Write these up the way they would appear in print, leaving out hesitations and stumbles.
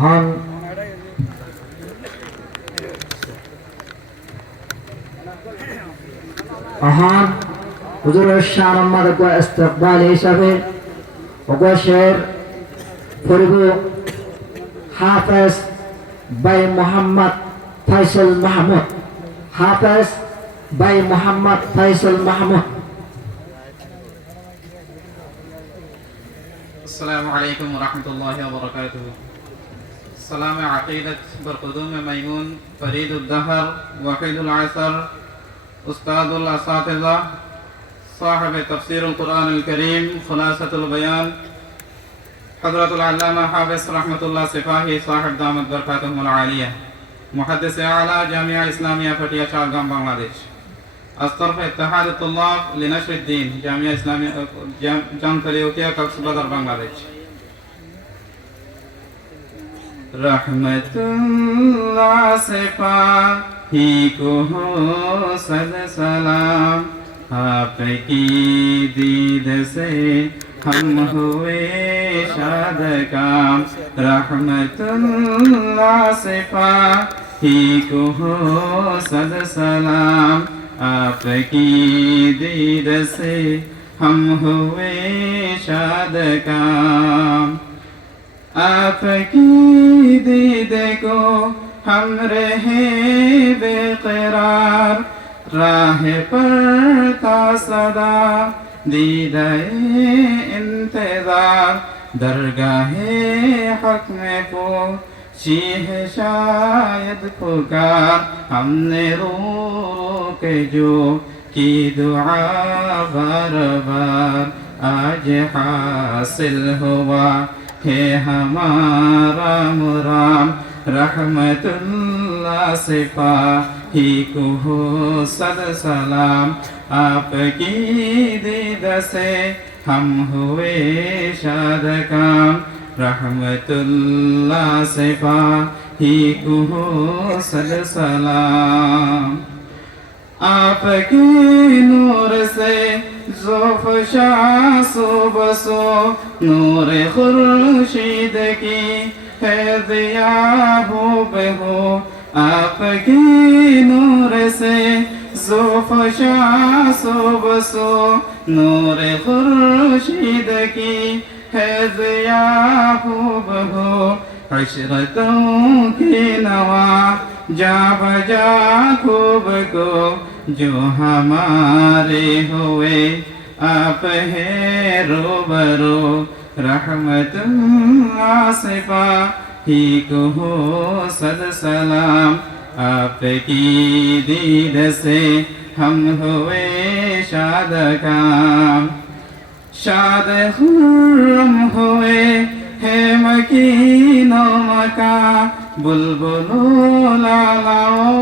হন হন হুজুরের শান আমাদের ইস্তেকবাল হিসাবে অবশ্যই পরিবু হাফেজ বাই মোহাম্মদ ফয়সাল মাহমুদ হাফেজ বাই মোহাম্মদ ফয়সাল মাহমুদ। السلام عليكم ورحمة الله وبركاته. سلام عقيدة برقدوم ميمون فريد الدهر وحيد العصر أستاذ الأساتذة صاحب تفسير القرآن الكريم خلاصة البيان حضرة العلامة حافظ رحمة الله سفاهي صاحب دامت بركاتهم العالية محدث أعلى جامعة إسلامية فتية شارقام بنغلاديش أصطرف اتحاد الطلاب لنشر الدين جامعة إسلامية جامعة كوكسبادر بنغلاديش رحمة الله سفاهي को सद सलाम आपकी दीद से हम हुए शाद काम रहमतुल्लाह सिफाही को सद सलाम आपकी दीद से हम हुए शाद काम आपकी दीद को हम रहे बेकरार राह पर का सदा दीदा इंतजार दरगाहे हक में पूछी है शायद पुकार हमने रो के जो की दुआ बार बार आज हासिल हुआ है हमारा मुराद रहमतुल्लाह सिफाही को सद सलाम आपकी दीद से हम हुए शाद काम रहमतुल्लाह सिफाही को सद सलाम आपकी नूर से ज़ोफ़शा सुबसो नूर खुर्शीद की है दिया हो बेहो आपकी नूर से ज़ोफ़शा सुबसो नूर खुर्शीद की है दिया हो बेहो अशरतों की नवा जा बजा खूब को जो हमारे हुए आप है रूबरू रहमतुल्लाह सिफाही को सद सलाम आपकी दीद से हम हुए शाद काम शाद खुर्रम हुए है मकीनो मका बुलबुलो लालाओ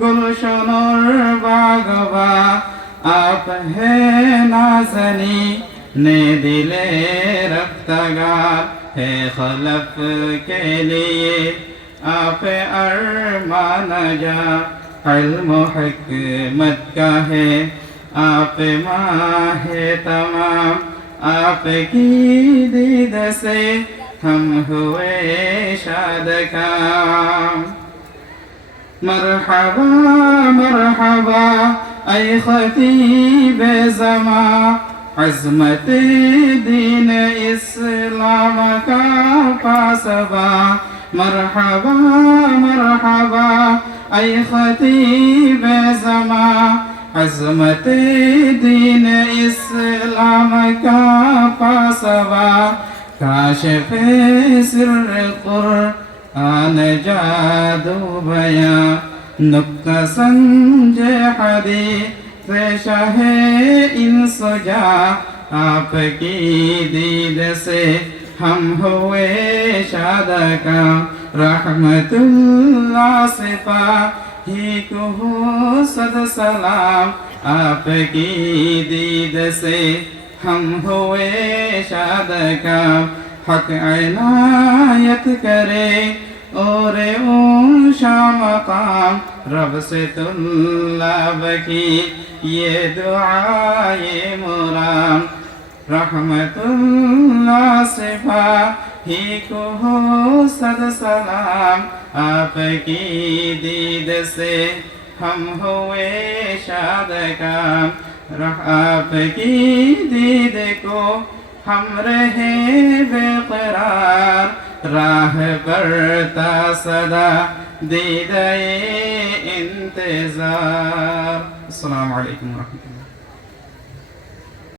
गुलशनोर बागवा आप है नाज़नी ने दिले रफ्तगार है खलफ के लिए आप अरमान जा इल्म हिकमत का है आप माहे तमाम आपकी दीद से हम हुए शाद काम मरहबा मरहबा ऐ खतीब ज़मा अज़मत दीन इस्लाम का पासबा मरहबा मरहबा ऐ खतीब ज़मा अज़मत दीन इस्लाम का पासबा काशिफ़ सिर्र कुरआन जादू बया नुक्ता संजय हदीस शाहे इंसजा आपकी दीद से हम हुए शाद का रहमतुल्लाह सिफाही को सद सलाम आपकी दीद से हम हुए शाद का हक इनायत करे और ऊंचा मकाम रब से तुल्लाब की ये दुआए मुराम रहमतुल्लाह सिपाही को हो सद सलाम आपकी दीद से हम हुए शाद काम आपकी दीद को हम रहे बेकरार राह बढ़ता सदा दीदाए इंतजार। अस्सलामु अलैकुम व रहमतुल्लाह।